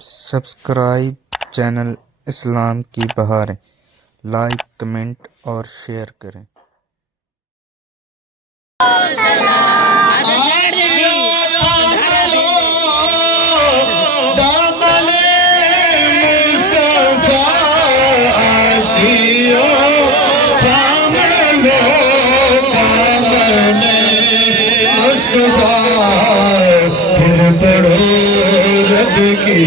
Subscribe channel اسلام کی بہاریں، like comment اور share کریں۔ پھر پڑھو رب کی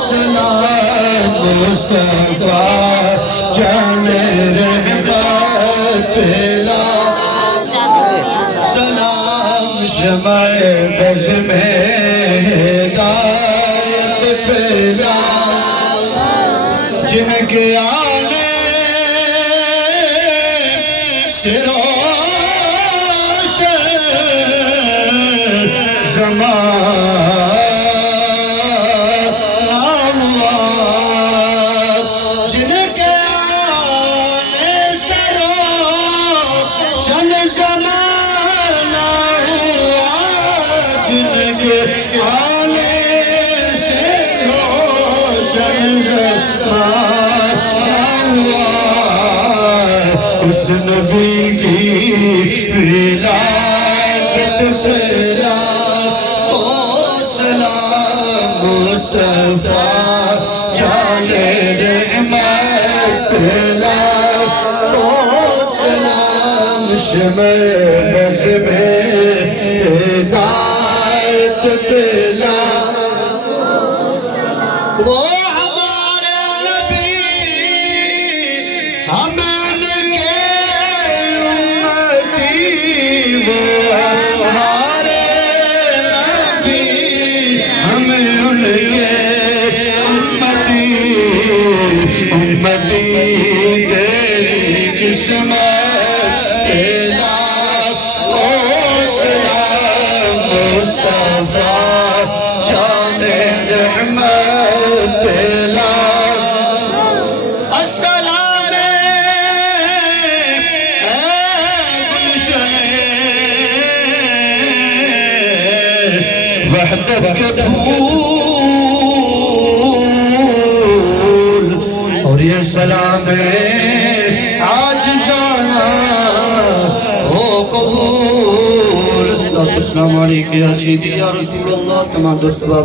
سلام مصطفیٰ جان رحمت پھیلا، سلام شمع بز میں ہدایت پھیلا، جن کے آنے سے روشن زمانہ ہوا، جن کے آنے سے روشن زمانہ ہوا، جن کے آنے سے روشن زمانہ ہوا، اس نبی کی ولایت پھیلا، او سلام مصطفیٰ جان رحمت پھیلا، او سلام شمع بز میں ہدایت پھیلا، وہ ہمارے نبی ہمیں امتی تیری قسمت پھیلا، او سلام مصطفیٰ جان رحمت پھیلا، السلام اے گلشن وحدت کے پھول، اور یہ سلام ہے آج جانا ہو قبول۔ السلام علیکم یا سیدی یا رسول اللہ، تمام دوست